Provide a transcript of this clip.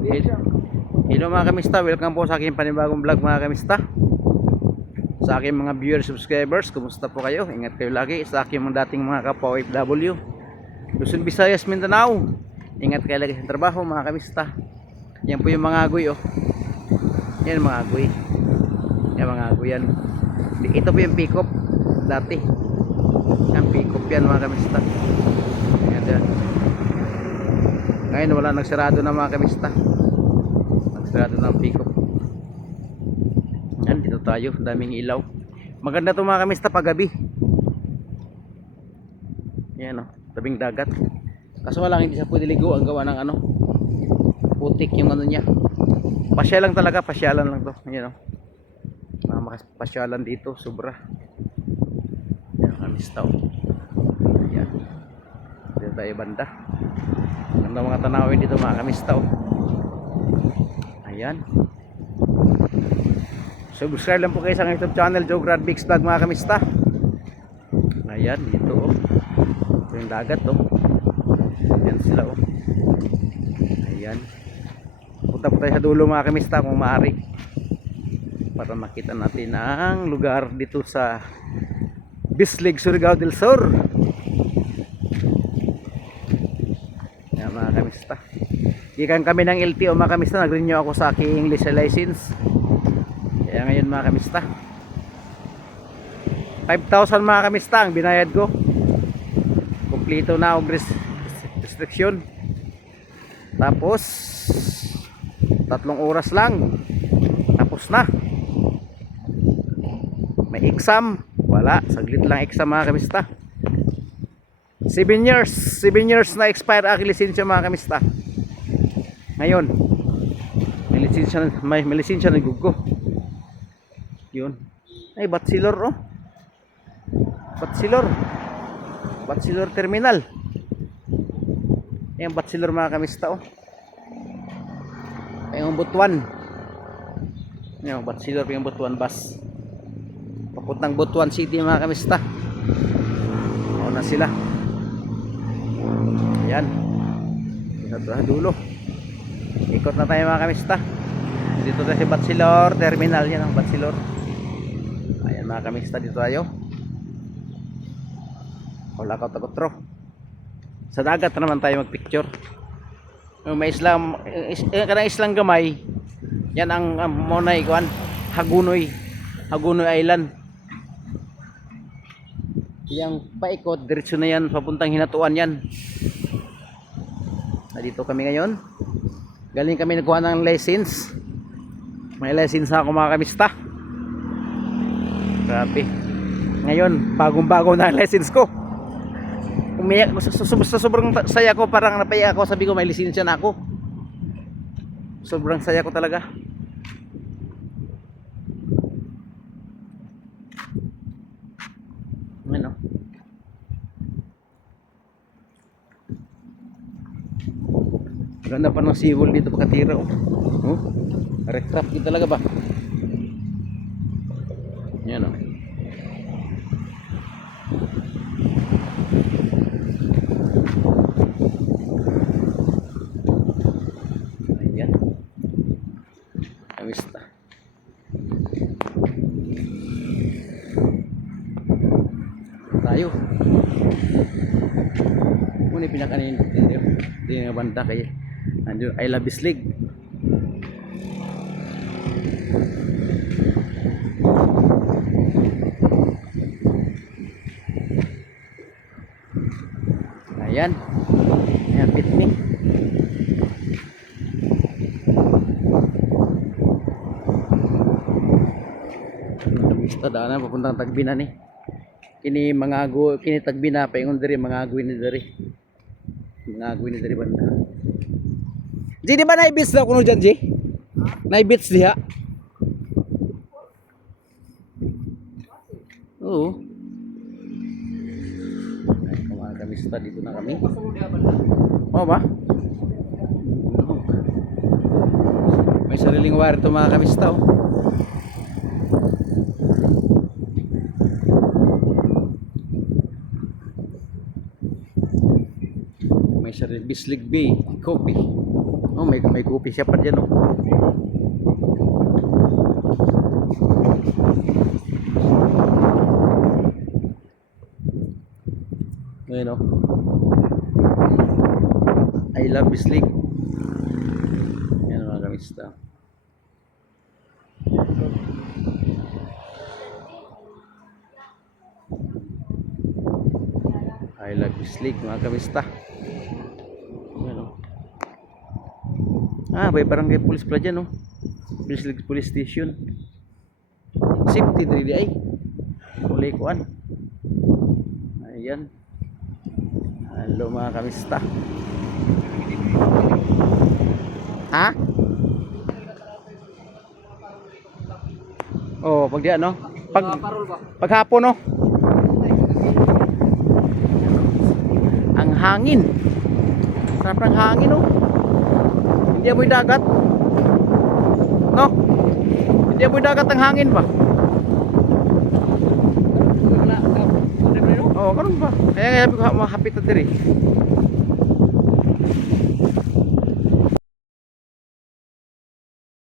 Hello mga kamista, welcome po sa aking panibagong vlog mga kamista. Sa aking mga viewers, subscribers, kumusta po kayo? Ingat kayo lagi sa aking mga dating mga kapwa OFW Luzon, Visayas, Mindanao. Ingat kayo lagi sa trabaho mga kamista. Yan po yung mga agoy oh. Yan mga agoy. Yan mga agoy yan. Ito po yung pick-up dati. Yan pick-up yan mga kamista. Yan yan. Ngayon wala, nagsarado na mga kamista. Nagsarado ng pick-up. Yan, dito tayo, daming ilaw. Maganda to mga kamista paggabi. Yan o, tabing dagat. Kaso lang hindi sa pwede ligo, ang gawa ng ano, putik yung ano niya. Pasyalan talaga, pasyalan lang to. Yan o, mga pasyalan dito, sobra. Yan kamista o. Yan, dito tayo banda. Ganda mga tanawin dito mga kamista o. Ayan. Subscribe lang po kayo sa YouTube channel Joe Grad Bix Vlog mga kamista. Ayan dito oh. Ito yung dagat oh. Ayan sila oh. Ayan. Punta po tayo sa dulo mga kamista kung maaari, para makita natin ang lugar dito sa Bislig, Surigao del Sur. Ayan mga kamista. Ikan kami ng LTO mga kamista, nag-renew ako sa aking English license. Kaya ngayon mga kamista, 5,000 mga kamista ang binayad ko. Kumplito na ang restriction. Tapos 3 oras lang tapos na. May exam, wala, saglit lang exam mga kamista. 7 years na expire aking lisensya mga kamista. Ngayon may lisensya na gugo. Yun ay Batsilor oh. Batsilor terminal. Ayan Batsilor mga kamista oh. Ayan Butuan. Ayan Batsilor yung Butuan bus papuntang Butuan City mga kamista. O na sila. Ayan sa dulo. Ikot na tayo mga kamista. Dito tayo si Batsilor terminal. Yan ang Batsilor. Ayan mga kamista, dito tayo. Wala ka tagotro. Sa dagat na naman tayo magpicture. May islang kanang islang gamay. Yan ang Monay kuan, Hagunoy Island. Yang paikot diretso na yan papuntang Hinatuan yan. Dito kami ngayon. Galing kami nagkuha ng license. May license ako mga kamista. Grabe. Ngayon, bagong-bago na ang license ko. Umiyak, sobrang saya ko, parang napaya ako, sabi ko may lisensya na ako. Sobrang saya ko talaga. Ano? Ganda pa ng seawall dito pagkatira oh. Oh, rectrap din talaga ba? Yan oh. Ayan. Kamista. Tayo. Muna pinakanin dito. Dito nga banda kaya. Andun I love Bislig. Ayan. Ayan pitni. Kamista daanan papuntang Tagbina ni. Kini mga ago, kini Tagbina pa ingon diri mga agwi ni diri. Mga agwi ni diri banda. Ji di ba naibits daw kuno dyan Ji? Naibits diha? Oo. Ay, mga kamista dito na kami. Oo ba? May sariling wire to mga kamista oh. siya rin. Bislig Bay Coffee. Oh, may coffee siya pa dyan, oh. Ngayon, oh. I love Bislig. Yan mga kamista. I love Bislig mga kamista. Yan, oh. May barangay police pala dyan, oh. Bislig Police Station. Safety diri ay. Kulay kuan. Ayan. Hello mga kamista. Ha? Oh, pag diyan, no? Paghapon, no? Ang hangin. Sarap ng hangin, no? Hindi amoy dagat. No? Hindi amoy dagat ang hangin ba? Oo, ganun ba? Kaya nga hapit na diri.